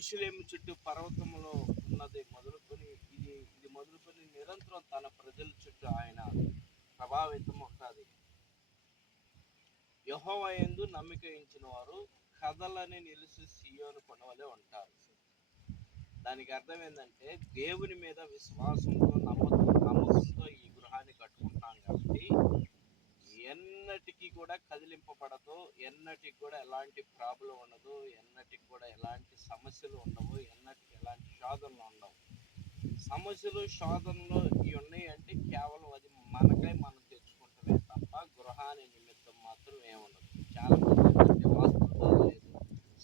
యెరూషలేము చుట్టూ పర్వతములో ఉన్నది మొదలుకొని ఇది మొదలుకొని నిరంతరం తన ప్రజల చుట్టూ ఆయన ప్రభావితం ఉంటుంది. యెహోవా యందు నమ్మిక ఉంచిన వారు కదలని నిలిచి సీయోను కొండవలే ఉంటారు. దానికి అర్థం ఏంటంటే దేవుని మీద విశ్వాసంతో నమ్మకంతో ఈ గృహాన్ని కట్టుకుంటున్నాం కాబట్టి ఎన్నటికీ కూడా కదిలింపబడదు, ఎన్నటికి కూడా ఎలాంటి ప్రాబ్లం ఉండదు, ఎన్నటికి కూడా ఎలాంటి సమస్యలు ఉండవు, ఎన్నటికి ఎలాంటి శోధనలు ఉండవు. సమస్యలు శోధనలు ఇవి ఉన్నాయి అంటే కేవలం అది మనకై మనం తెచ్చుకుంటమే తప్ప గృహాన్ని నిమిత్తం మాత్రం ఏముండదు. చాలా మంది వాస్తు బాగలేదు,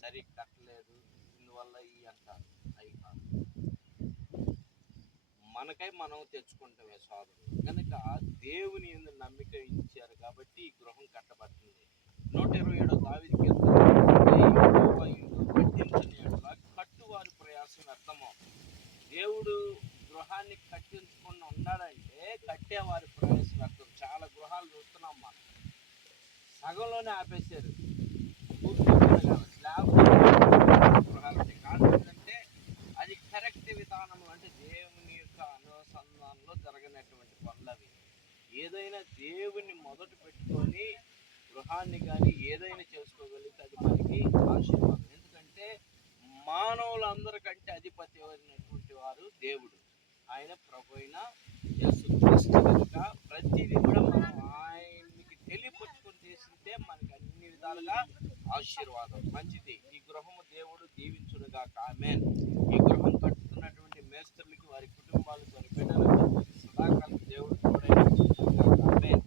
సరిగ్గా కట్టలేదు, ఇందువల్ల ఈ అంటారు. అవి కాదు, మనకై మనం తెచ్చుకుంటామే శోధనలు. కనుక దేవుని యందు నమ్మిక ఇచ్చారు కాబట్టి ఈ గృహం కట్టబడుతుంది. 127 దావీదు కీర్తన కట్టువారి ప్రయాసం వ్యర్థమో. దేవుడు గృహాన్ని కట్టించుకుని ఉన్నాడంటే కట్టేవారి ప్రయాసం వ్యర్థం. చాలా గృహాలు చూస్తున్నాం మనం, సగంలోనే ఆపేశారు. స్లాబ్ గృహాలు కాదంటే అది కరెక్ట్ విధానం, అంటే దేవుని యొక్క అనుసంధానంలో జరగనటువంటి పనులు అవి. ఏదైనా దేవుని మొదట పెట్టుకొని గృహాన్ని కానీ ఏదైనా చేసుకోగలిగితే అది మనకి ఆశీర్వాదం. ఎందుకంటే మానవులందరికంటే అధిపతి అయినటువంటి వారు దేవుడు, ఆయన ప్రభు అయిన యేసుక్రీస్తు. కనుక ప్రతిదీ కూడా మనం ఆయనకి తెలియపరుచుకొని చేసిందే మనకి అన్ని విధాలుగా ఆశీర్వాదం. మంచిది. ఈ గృహము దేవుడు దీవించునుగాక. ఆమేన్. ఈ గృహం కట్టుతున్నటువంటి మేస్త్రులకి, వారి కుటుంబాలకు, వారి బిడ్డలకు సదాకాలం దేవుడు తోడైనగాక. ఆమేన్.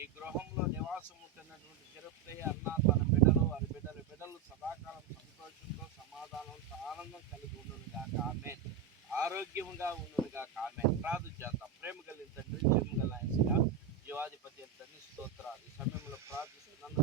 ఈ గృహంలో నివాసం ఉంటున్నటువంటి తిరుపతి అన్న, తన బిడ్డలు, వారి బిడ్డలు సదాకాలం సంతోషంతో, సమాధానంతో, ఆనందం కలిగి ఉండునుగాక. ఆమేన్. ఆరోగ్యంగా ఉండునుగాక. ఆమేన్. ప్రార్థన చేద్దాం. ప్రేమ కలిగిన తండ్రి, జీవము గల ఆయనగా, జీవాధిపతి తండ్రి, స్తోత్రాలు. ఈ సమయంలో ప్రార్థిస్తున్నాను,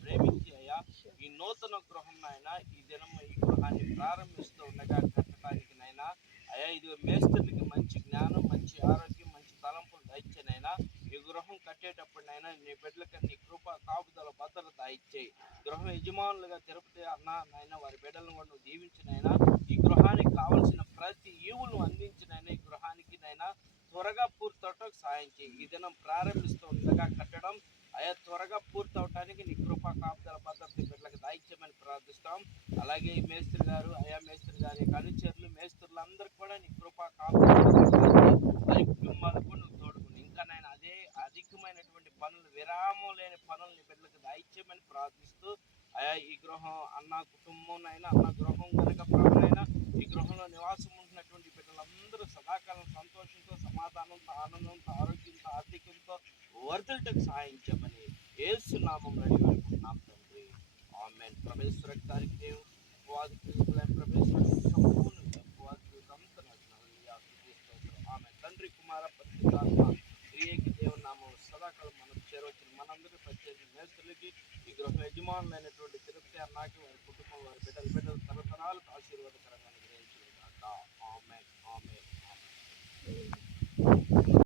ప్రేమించి అయ్యా ఈ నూతన గృహం నాయన ఈ దినం ఈ గృహాన్ని ప్రారంభిస్తూ ఉండగా కట్టడానికి నైనా అయ్యా ఇది మేస్త్రులకి మంచి జ్ఞానం, మంచి ఆరోగ్యం, మంచి తలంపులు దయచేనైనా ఈ గృహం కట్టేటప్పుడునైనా నీ బిడ్డలకి నీ కృప కాపుదల భద్రత ఇచ్చేయి. గృహ యజమానులుగా తిరుపతి అన్న నాయన వారి బిడ్డలను కూడా నువ్వు దీవించినైనా ఈ గృహానికి కావలసిన ప్రతి ఈవులు అందించినైనా ఈ గృహానికి నైనా త్వరగా పూర్తవటానికి సాయం చేయి. ఈ దినం ప్రారంభిస్తూ ఉండగా కట్టడం అయా త్వరగా పూర్తవటానికి నీ కృప కాపుదల భద్రత బిడ్డలకు దాయిచ్యమని ప్రార్థిస్తాం. అలాగే ఈ మేస్త్రి గారు, అయా మేస్త్రి గారి అనుచరులు, మేస్త్రులందరికీ కూడా నీ కృప కాపుదల వారి కుటుంబాలకు నువ్వు తోడుకుని ఇంకా నేను అదే అధికమైనటువంటి పనులు, విరామం లేని పనులు నీ బిడ్డలకు దాయిచ్యమని ప్రార్థిస్తూ అయా ఈ గృహం అన్న కుటుంబం అయినా అన్న గృహం కనుక ప్రభునైనా ఈ గృహంలో నివాసం ఉంటున్నటువంటి బిడ్డలందరూ సదాకాలం సంతోషంతో, సమాధానంతో, ఆనందంతో, ఆరోగ్యంతో, ఆర్థికంతో వర్ధలటకు సహాయం చేయమని యేసు నామములో అడిగాడుకుంటున్నాం తండ్రి. ఆమేన్. ప్రవేశ్వర గారికి దేవుడు ఆమేన్. తండ్రి కుమార పరిశుద్ధాత్మ త్రియేక దేవుని నామం సదాకాలం మనం చేరవచ్చిన మనందరూ ప్రత్యేక మేస్త్రులకి ఈ గృహ యజమానులైనటువంటి తిరుపతి అన్నాకి, వారి కుటుంబం, వారి బిడ్డలు తరతరాలకు ఆశీర్వాదకరంగా గ్రహించుగాక. ఆమేన్. ఆమేన్. ఆమేన్.